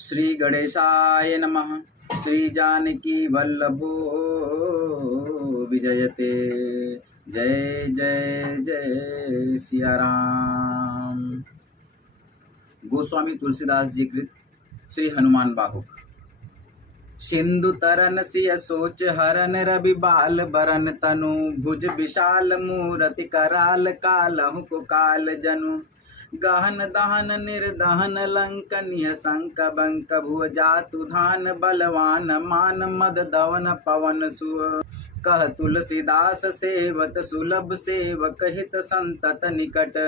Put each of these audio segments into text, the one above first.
श्री गणेशाय नमः। श्री जानकी वल्लभो विजयते। जय जय जय सिया राम। गोस्वामी तुलसीदास जी कृत श्री हनुमान बाहुक। सिंधु तरन सिय सोच हरन रवि बाल बरन तनु भुज विशाल मूरति कराल कालहु को काल जनु गहन दहन निर्दहन लंकनीय शंक बंक भुव जातु धान बलवान मान मद दवन पवन सुअ कह तुलसीदास सेवत सुलभ सेवक हित संतत निकट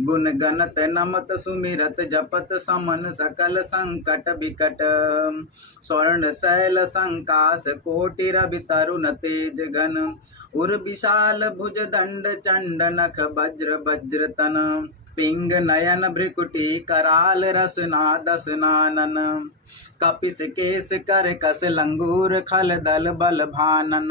गुण गणत नमत सुमिरत जपत समन सकल संकट विकट स्वर्ण शैल संकास कोटि रवि तरुण तेज घन उर विशाल भुज दंड चंड नख वज्र वज्र तन पिंग नयन भ्रिकुटी कराल रसना दसनानन कपिस केस कर कस लंगूर खल दल बल भानन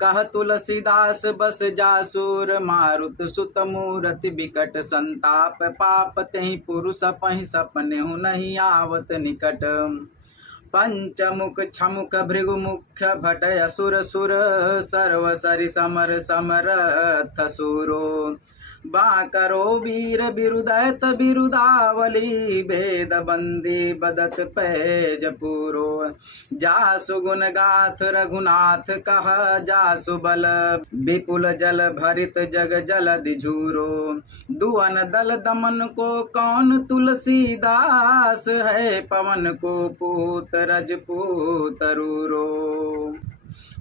कह तुलसीदास बस जासूर मारुत सुत मूरति विकट संताप पाप तेहि पुरुष पहि सपने हु नहीं आवत निकट पंचमुख छमुख भृगु मुख्य भट असुर सुर सर्व सरि समर समरथ सुरो बाकरो वीर बिरुदैत बिरुदावली भेद बंदी बदत पैज पूरो जासु गुण गाथ रघुनाथ कह जासु बल विपुल जल भरित जग जल दिझूरो दुअन दल दमन को कौन तुलसीदास है पवन को पूत रजपूत रूरो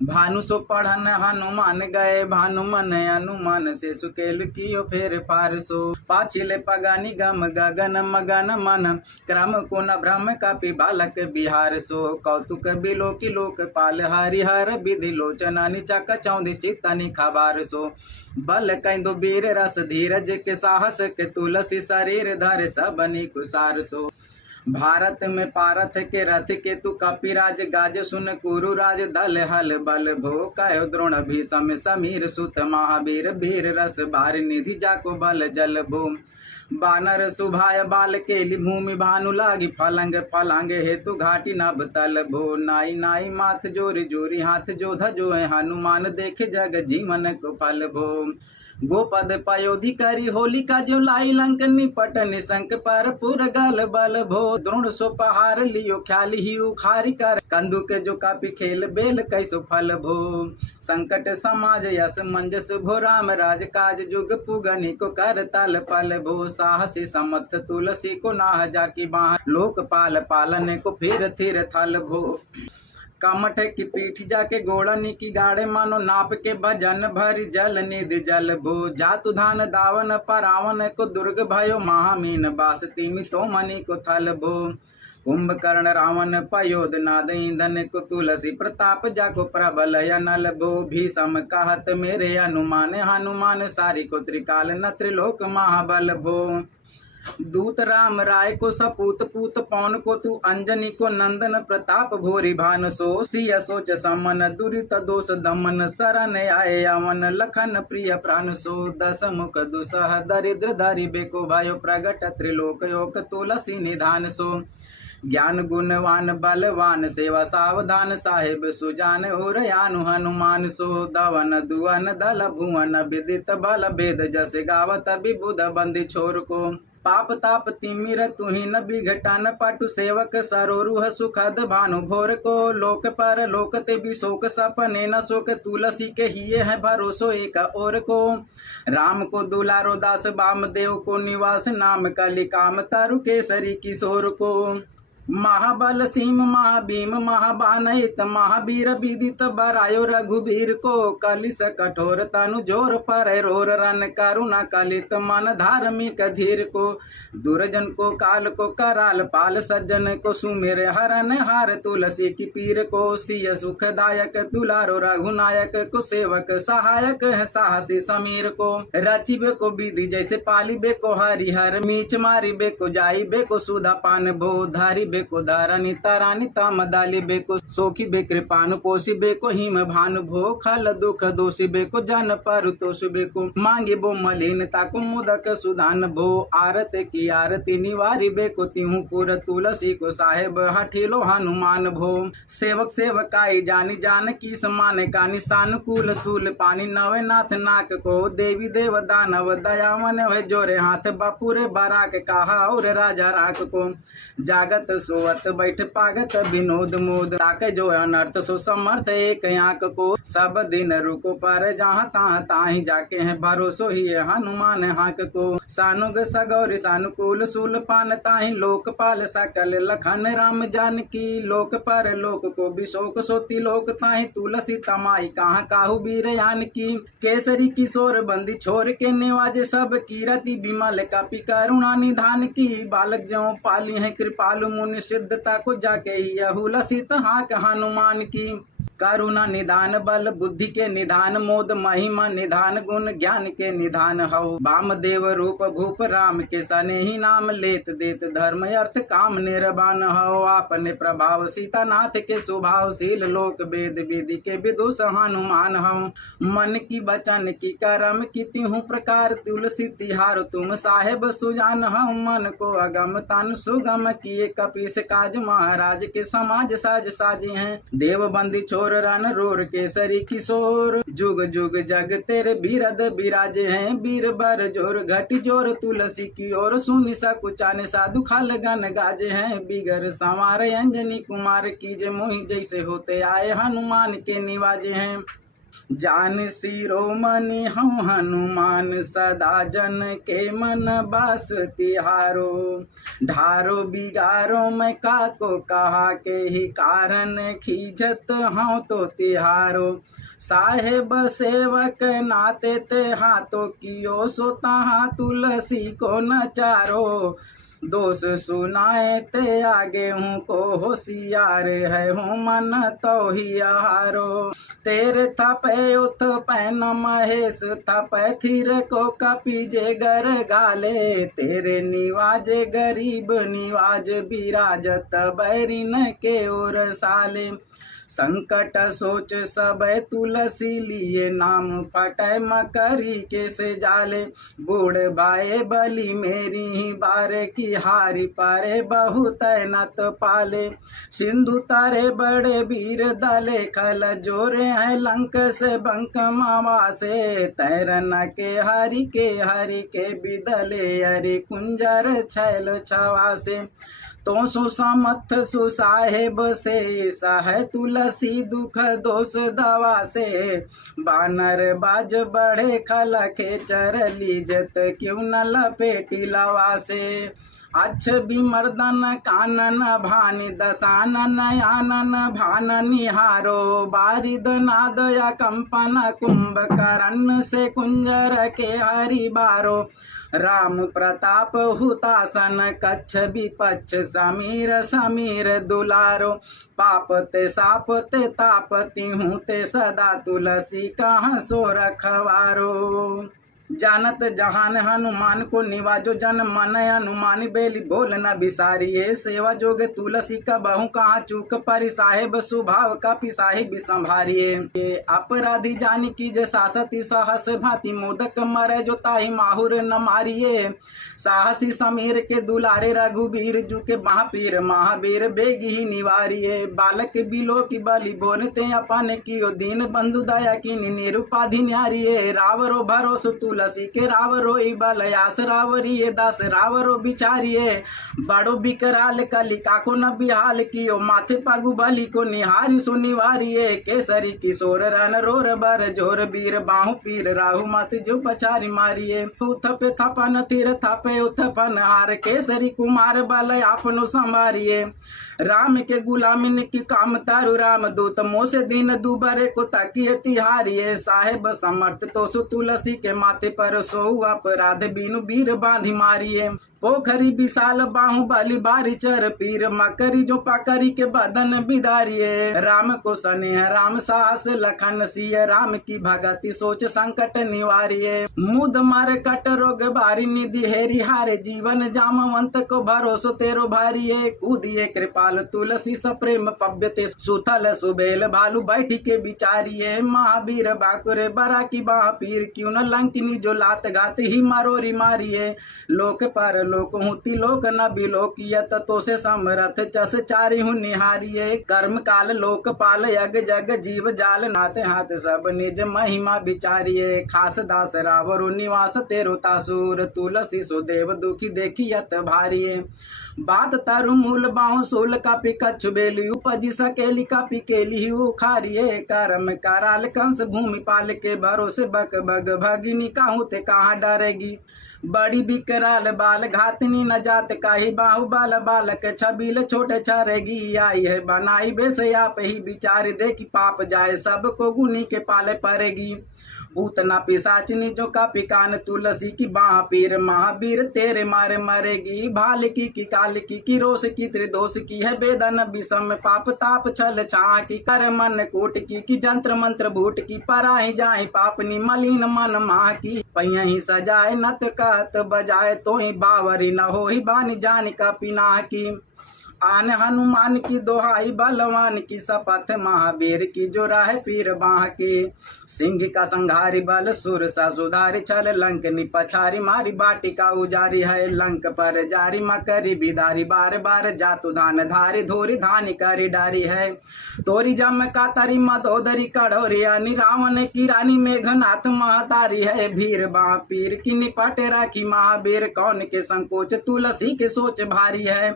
भानु सो पढ़न हनुमान गए भानु मन अनुमान से सुकेल कियो फेर फारसो पाछिले पगानी गम गगन मगन मन क्रम को न भ्रम कपि बालक बिहार सो कौतुक बिलो की लोक पाल हरिहर विधि लोचना निचक चौंधि चित्तनि खबार सो बल कैंदो वीर रस धीरज के साहस के तुलसी शरीर धर सबनि कुसार सो भारत में पारथ के रथ के तु कपिराज गाज सुन कुरु राज दल हल बल भो कहो द्रोण भीषम समीर सुत महावीर वीर रस भार निधि जाको बल जल भो बानर सुभाय बाल केली भूमि भानु लागी फलंग फलांग हेतु घाटी नभ तल भो नाई नाई माथ जोरी जोरी हाथ जो धजो हनुमान देखे जग जीवन को फल भो गोपद पयोधि करी होलिका जो लाई लंक निपट निशंक पर पुर गल बल भो द्रोण सो पहार लियो ख्याल ही उखारी कर कंदु के जो कापी खेल बेल कैसो फल भो संकट समाज यस मंजस भो राम राज काज जुग पुगनी को कर तल पल भो साहसी समर्थ तुलसी को नाह जाकी बाह लोकपाल पालन को फिर थिर थल भो कमठ की पीठ जाके गोड़नी की गाड़े मानो नाप के भजन भरी जल निधि जल भो जातु धान दावन परावन को दुर्ग भयो महामीन बास तिमि तो मणि को थल भो कुंभकर्ण रावण पयोध नाद ईंधन को तुलसी प्रताप जाको प्रबल अनल भो भीषम कहत मेरे अनुमान हनुमान सारी को त्रिकाल न त्रिलोक महाबल भो दूत राम राय को सपूत पूत पौन को तू अंजनी को नंदन प्रताप भोरी भान सो सिय सोच समन दुरित दोष दमन शरण आए अवन लखन प्रिय प्राण सो दस मुख दुसह दरिद्र धरि बेको भयो प्रगट त्रिलोक योग तुलसी निधान सो ज्ञान गुणवान बलवान सेवा सावधान साहेब सुजान और यानु हनुमान सो दवन दुअन दल भुवन विदित बल भेद जस गावत विबुध बंदी छोर को पाप ताप तिमिर तुहि न बिघटन पटु सेवक सरोरुह सुखद भानु भोर को लोक पर लोक ते भी शोक सपने न शोक तुलसी के हिये है भरोसो एक और को राम को दुलारो दास वामदेव को निवास नाम कलि काम तरु केसरी किशोर को महाबल सीम महाभीम महाबान हित महावीर विदित बरायो रघुबीर को कलिस कठोर तनु जोर पर रोर रन करुणा कलित मन धार्मिक धीर को दुर्जन को काल को कराल पाल सज्जन को सुमेर हरन हार तुलसी की पीर को सिय सुखदायक दुलारो रघुनायक को सेवक सहायक है साहसी समीर को रचिबे को विधि जैसे पालिबे को हरिहर मीच मारिबे को जाइबे को सुधा पान भो धारिबे बेको धरनी तरानी तम दाली बेको सोखी बे कृपानु पोसी बेको हिम भानु भो खल दुख दोषी बेको जन पर तोषु बेको मांगे बो मलिनता को मुदक सुधान भो आरत की आरती निवारी बेको तिहु पुर तुलसी को साहेब हठीलो हनुमान भो सेवक सेवकाई जानी जान की समान का निशान कुल सूल पानी नवे नाथ नाक को देवी देव दानव दयावन है जोरे हाथ बापुरे बाराक कहा और राजा राख को जागत सोवत बैठ पागत विनोद मोद ताके जो अनर्थ सो समर्थ एक आंख को सब दिन रुको पर जहाँ तहाँ ताही जाके हैं भरोसो ही हनुमान हाक को सानुग सगौर सानुकूल सूल पान ताही लोकपाल सकल लखन राम जानकी लोक पर लोक को विशोक सोती लोक ताही तुलसी तमाई कहाँ काहू वीर यान की केसरी किशोर बंदी छोर के निवाजे सब कीरति विमल कपि करुणा निधान की बालक ज्यों पाली है कृपालु मुनि सिद्धता को जाके ही लसित हाक हनुमान की करुणा निधान बल बुद्धि के निधान मोद महिमा निधान गुण ज्ञान के निधान हौ वामदेव रूप भूप राम के सने ही नाम लेत देत धर्म अर्थ काम निर्वाण हौ आपने प्रभाव सीतानाथ के स्वभावशील लोक वेद विधि के विदुष हनुमान हौ मन की बचन की करम की तिहु प्रकार तुलसी तिहार तुम साहेब सुजान हौ मन को अगम तन सुगम किए कपीस काज महाराज के समाज साज साजे हैं देव बंदी छोर रन रोर केसरी किशोर जुग जुग जग तेरे बीरद बिराजे हैं बीर बर जोर घटी जोर तुलसी की ओर सुनि सकुचाने साधु खाल गन गाजे हैं बिगर संवार अंजनी कुमार कीजे मोहि जैसे होते आए हनुमान के निवाजे हैं जान शिरोमणि हम हनुमान सदा जन के मन बास तिहारो ढारो बिगारो मैं काको कहा के ही कारण खींचत हूँ तो तिहारो साहेब सेवक नाते ते हाथों कियो सोता तुलसी को नचारो दोष सुनाए ते आगे हूँ को होशियार है हूँ मन तो ही हारो तेरे थपे उथ पैन महेश थपे थिर को कपीजे गर गाले तेरे निवाजे गरीब निवाज बिराजत बैरिन के ओर साले संकट सोच सब तुलसी लिए नाम फटे मकरी के से जाले बूढ़ भाई बली मेरी ही बारे की हारी पारे बहुत नत पाले सिंधु तारे बड़े वीर दले खल जोरे हैं लंक से बंक मावा से तैरन के हरि के बिदले हरि कुंजर छैल छवा से तो सुसमथ सुसाहेब से सह तुलसी दुख दोष दवा से बानर बाज बढ़े खल के चर लीजत क्यों न लपेटी लवा से अच्छ विमर्दन कानन भानि दशानन आनन भान निहारो बारिद नाद या कंपन कुंभकर्ण से कुंजर के हरि बारो राम प्रताप हुतासन कच्छ विपच्छ समीर समीर दुलारो पाप ते साप ते तापति हूँ ते सदा तुलसी कहाँ सो रखवारो जानत जहान हनुमान को निवाजो जन मन हनुमान बेली बोल न बिसारिये सेवा जोगे तुलसी का बहु कहाँ चूक परि साहेब स्वभाव का पिसाहिब संभारिये ये अपराधी जानी की जे सासती सहस भांति मोदक मरे जो ताही माहुर न मारिये साहसी समीर के दुलारे रघुबीर जू के महापीर महावीर बेगी ही निवारिये बालक बिलो की बलि बोनते अपन की दीन बंधु दया की निरुपाधि न्यारिये रावरो भरोस तुलसी के रावरो बलयास रावरिये दास रावरो बिचारिये बड़ो बिकराल कलिका को न बिहाल कियो माथे पगु बलि को निहारी सो निवारिये केसरी किशोर रन रोर बर जोर वीर बाहु पीर राहु मत जो पछारी मारिये थपे थपन तीर थपे उथपन हार केसरी कुमार बल आपनो संभारिये राम के गुलामिन की काम तारु राम दूत मोसे दिन दुबरे को तकिए तिहारिये साहेब समर्थ तो सु तुलसी के माथे माथे पर सो अपराध बिनु बीर बांधी मारिए। पोखरी विशाल बाहु बलि बारी चर पीर मकरी जो पकरी के बदन बिदारिये। राम को स्नेह राम साहस लखन सिय राम की भगति सोच संकट निवारिये। मुद मार कट रोग बारी निधि हेरी हारे जीवन जामवंत को भरोसो तेरो भारिये। कूदिए कृपाल तुलसी सप्रेम पव्यते सुथल सुबेल भालू बैठी के बिचारिये। महावीर बाकुरे बरा की बाह पीर क्यों न लंकिनी जो लात घात ही मारोरी मारिये। लोक पर लोक हूती लोक न बिलोकियत तो से समरथ चस चारि हूँ निहारिये। कर्म काल लोक पाल यग जग जीव जाल नाते हाथ सब निज महिमा विचारिये। खास दास रावरु निवास तेरो तासुर तुलसी सुदेव दुखी देखियत भारिये। बात तरु मूल बाहु सोल कापी कछु बेली उपजी सकेली कापी केली उखारिये। कर्म कराल कंस भूमि पाल के भरोसे बक बग भगिनी काहू ते कहाँ डरेगी। बड़ी बिकराल बाल घातनी न जात काही बाहु बाल बालक छबील छोटे छरेगी। आई है बनाई बेस आप ही विचार दे कि पाप जाए सबको गुनी के पाले पड़ेगी। पूतना पिशाचनी जो का पिकान तुलसी की बाह पीर महावीर तेरे मारे मरेगी। भाल की काल की रोष की त्रिदोष की है वेदन विषम पाप ताप छल छा की कर मन कोट की जंत्र मंत्र भूट की पराही जाए पापनी मलिन मन माह की। पैया ही सजाए नत कहत बजाए तो ही बावरी न हो ही बानी जान का पिनाह की। आन हनुमान की दोहाई बलवान की शपथ महावीर की जो राह पीर बाह के। सिंह का संघारी बल सुर सा सुधारी छल लंकनी पछारी मारी बाटी का उजारी है। लंक पर जारी मकरी बिदारी बार बार जातु धान धारी धोरी धानी करी डारी है। तोरी जम का तरी मदोदरी कड़ोरी यानी रावण की रानी मेघनाथ महतारी है। भीर बाह पीर की निपटे राखी महावीर कौन के संकोच तुलसी के सोच भारी है।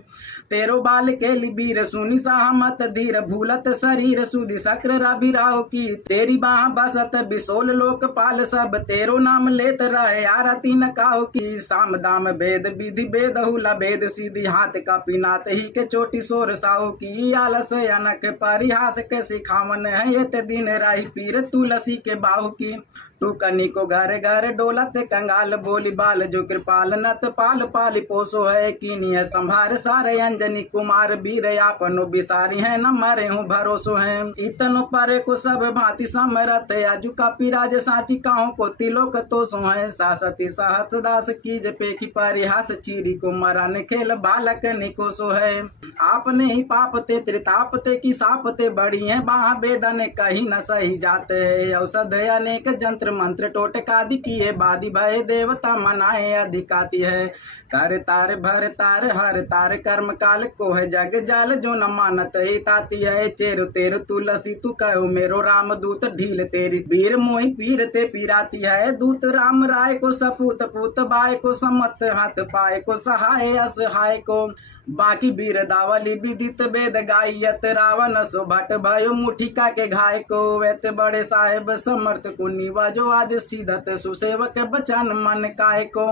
तेरो बाल के लिबीर सुनी सहमत धीर भूलत शरीर सुधि शक्र रविराव की। तेरी बाह बसत बिसोल लोकपाल सब तेरो नाम लेत रहे आरती न काहो की। साम दाम भेद विधि भेद हुला भेद सीधी हाथ का पिनात ही के चोटी सोर साहु की। आलस अनक परिहास के सिखावन है ये ते दिन राही पीर तुलसी के बाहु की। टूकनी को घर घर डोलत कंगाल बोली बाल जो कृपाल नत पाल पाली पोसो है। कीनी है संभार सारे अंजनी कुमार बीर आपनो बिसारी है न मरे हूँ भरोसो है। इतनो परे को सब भांति समरथ अजु का पिराज साची काहो को तिलोक तो सो है। सासती सहत दास कीज पेखी परिहास चीरी को मरन खेल बालक निको सो है। आपने ही पापते त्रितापते की सापते बड़ी है बाह बेदन कहीं न सही जाते है। औषध अनेक जंत्र मंत्र टोटकादि किए बादी भय देवता मनाए अधिकाती है। कर तार भर तार हर तार कर्म काल को है जग जाल जो न मानत ही ताती है। चेरु तेरु तुलसी तू कहो मेरो राम दूत ढील तेरी वीर मोहि पीर ते पीराती है। दूत राम राय को सपूत पूत बाय को समत हाथ पाए को सहाय असहाय को। बाकी वीर दावली विदित वेद गायत रावण सो भट भयो मुठिका के घाय को। वेत बड़े साहेब समर्थ को निवा जो आज सीधत सुसेवक बचन मन काय को।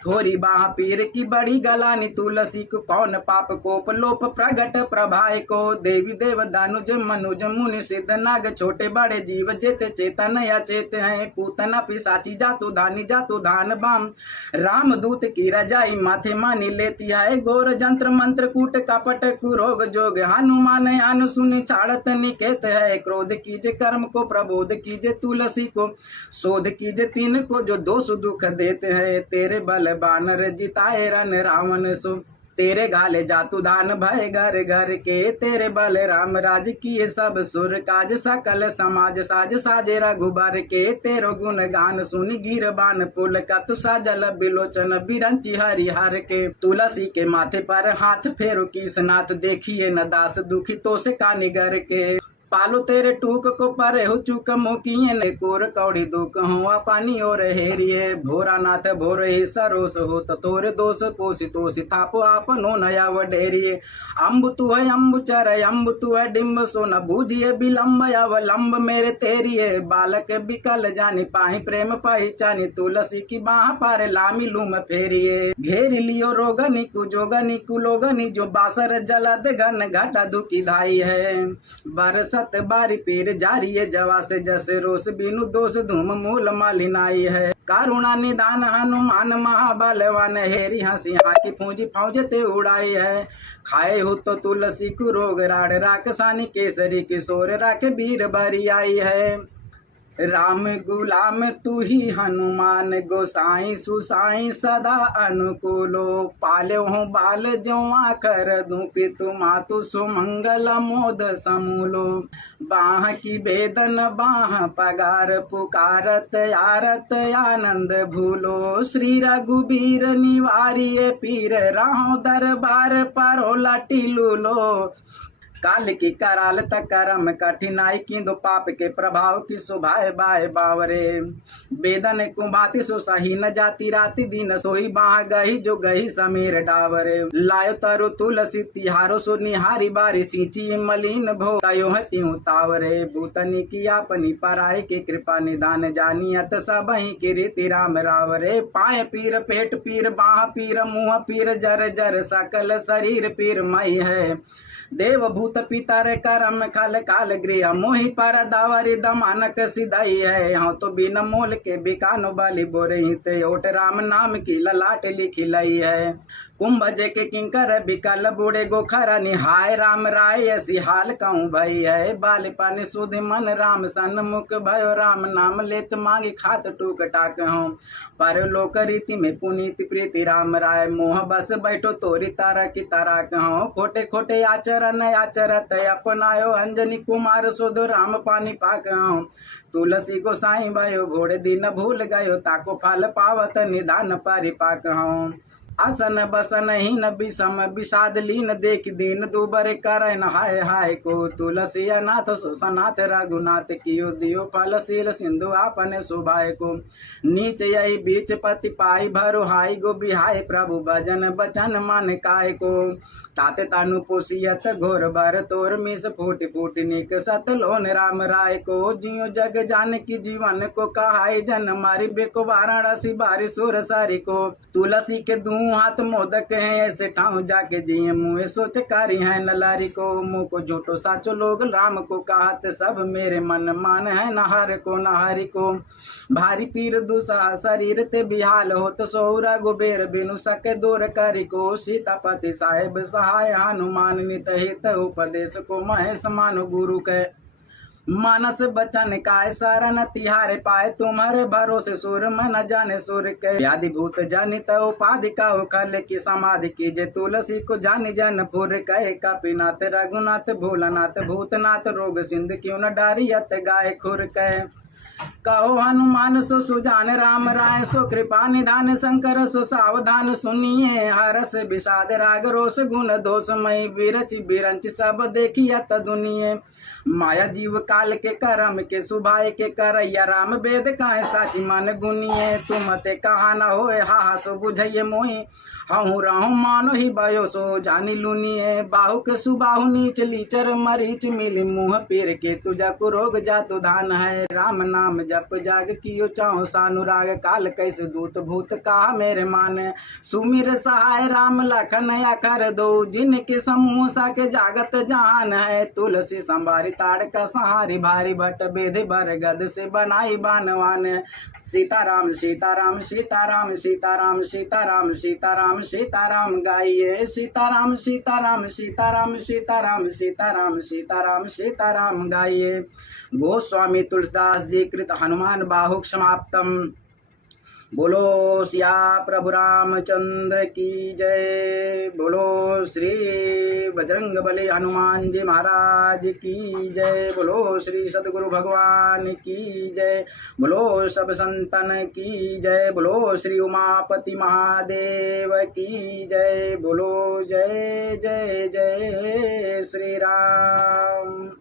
थोड़ी बाह पीर की बड़ी गलानी तुलसी को कौन पाप कोप लोप प्रगट प्रभाय को। देवी देव दानुज मनुज मुनि सिद्ध नाग छोटे बड़े जीव जेते चेतन या चेत हैं। पूतना पिसाची जातु धान बाम राम दूत की रजाई माथे मानी लेती है। गोर जंत्र मंत्र कूट कपट कुरोग जोग हनुमान अनु सुनि छाड़त निकेत है। क्रोध कीजे कर्म को प्रबोध कीजे तुलसी को शोध कीजे तीन को जो दोष दुख देते हैं। तेरे बल बानर जिताए रन रावण सो तेरे घाले जातु धान भय घर घर के। तेरे बल राम राज किए सब सुर काज सकल समाज साज साजे रघुबर के। तेरो गुण गान सुन गिर बान पुल कत साजल बिलोचन बिरंची हरिहर के। तुलसी के माथे पर हाथ फेरो कीसनाथ देखिए न दास दुखी तो से का निगर के। पालो तेरे टूक को परे हो चुक मोकिए ने कोर कौड़ी दुख हुआ पानी और हेरिए। भोरा नाथ भोर ही सरोस हो तोरे दोष पोसी तोसी थापो आपनो नया वडेरिए। अम्बु तू है अम्बु चर अम्बु तू है डिम्ब सो न बूझिए विलम्ब अवलंब मेरे तेरिए। बालक बिकल जानी पाही प्रेम पहचानी तुलसी की बाह पर लामी लूम फेरिए। घेर लियो रोगनी कुजोगनी कुलोगनी जो बासर जलद घन घटा दुखी धाई है। बरस सत बारी पीर जारी है जवा से जैसे रोस बिनु दोष धूम मूल मालिनाई है। करुणा निदान हनुमान महाबलवान, हेरी हंसी हाकी पूंजी फौज ते उड़ाई है। खाए हो तो तुलसी को रोग राड, राक्षसानी केसरी किशोर राखे वीर बरियाई है। राम गुलाम तू ही हनुमान, गोसाई सुसाई सदा अनुकूलो। पाले हो बाल जवा कर दूं, पितु मातु सुमंगल मोद समूलो। बाह की बेदन बाह पगार, पुकारत आरत आनंद भूलो। श्री रघुबीर निवारिये पीर, राहो दरबार परो लाटी लूलो। काल की कराल तक करम कठिनाई की, दो पाप के प्रभाव की सुभाए बाय बावरे। बेदन कुभाती सो सही न जाती, राति दिन सोई बाह गही जो गही समीर डावरे। लायो तरु तुलसी तिहारो, सो निहारी बारी सींची मलिन भो, तयो त्यों तावरे। भूतनी की अपनी पराई की कृपा निदान, जानियत सबही की रीति राम रावरे। पाए पीर पेट पीर बाह पीर मुँह पीर, जर जर सकल शरीर पीर मई है। देव भूत पितर करम खल काल गृह, मोहि पर दावरी दमानक सिदाई है। यहाँ तो बिन मोल के बिकानो बाली बोरे, हिते ओट राम नाम की ललाट लिखी लई है। कुंभज के किंकर बिकल बूढ़े गोखरा, निहाय राम राय ऐसी हाल कहूँ भई है। बालपन सुध मन राम सन्मुख भयो, राम नाम लेत मांगी खात टूक टाक हूँ। पर लोक रीति में पुनीत प्रीति राम राय, मोह बस बैठो तोरी तारा की तारा कहूँ। खोटे खोटे आचरण आचरत अपनायो, अंजनी कुमार सुध राम पानी पाक हूँ। तुलसी गोसाई भयो भोर दिन भूल गयो, ताको फल पावत निधान परिपाक हूँ। आसन बसन हीन विषम विषाद लीन, देख दीन दुबर करन हाय हाय को। तुलसी अनाथ सो सनाथ रघुनाथ, कियो दियो फलशील सिंधु आपने सुभाय को। नीच यही बीच पति पाई भरो हाई, गो बिहाय प्रभु भजन बचन मन काय को। ताते तानु पोसियत घोर बर तोर, मिस फूट फूट निक सत लोन राम राय को। जियो जग जान की जीवन को कहाय, जन मारी बेको वाराणसी बारी सुर सारी को। तुलसी के दूं हाथ मोदक है, ऐसे ठाऊ जाके जिये मुँह सोच कारी है नलारी को। मुँह को झूठो साचो लोग राम को कहत, सब मेरे मन मान है नहार को नहारी को। भारी पीर दुसा शरीर ते बिहाल होत, सोहरा गुबेर बिनु सके दूर करी को। सीतापति साहेब सहाय हनुमान, नित हित उपदेश को महेश मानो गुरु के। मानस बचन काय शरण तिहारे पाए, तुम्हारे भरोसे सुर में न जाने सुर के। व्याधि भूत जनित उपाधि का खल की, समाधि कीजे तुलसी को जानी जन फुर कहे। कपिनाथ रघुनाथ भोलानाथ भूतनाथ, रोग सिंध क्यों न डारियत गाय खुर कहे। कहो हनुमान सो सुजान राम राय, सो कृपा निधान शंकर सो सावधान सुनिए। हरस विषाद राग रोष गुण दोष मई, बिरच बिरंच सब देखियत दुनिये। माया जीव काल के करम के सुभाय के करैया, राम वेद काहे साची मन गुनिए। तुम ते कहा न होए हा सो बुझइए मोहि, हूँ रहूँ मानो ही भयो सो जानी लुनिए। बाहु के सुबाहु नीच लीचर मरीच मिली, मुँह पीर के तुझा को रोग जातु धान है। राम नाम जप जाग कियो चाहो सानुराग, काल कैसे दूत भूत कहा मेरे माने। सुमिर सहाय राम लखन अखर दो, जिनके समूह सा के जागत जहान है। तुलसी संभारी ताड़ का सहारी, भारी भट्ट बेधे बर गद से बनाई बानवान। सीताराम सीताराम सीताराम सीताराम सीताराम सीताराम सीताराम गाइए। सीताराम सीताराम सीताराम सीताराम सीताराम सीताराम सीताराम गाइए। गोस्वामी तुलसीदास जी कृत हनुमान बाहुक समाप्तम। बोलो सिया प्रभु रामचंद्र की जय। बोलो श्री बजरंग बली हनुमान जी महाराज की जय। बोलो श्री सदगुरु भगवान की जय। बोलो सब संतन की जय। बोलो श्री उमापति महादेव की जय। बोलो जय जय जय श्री राम।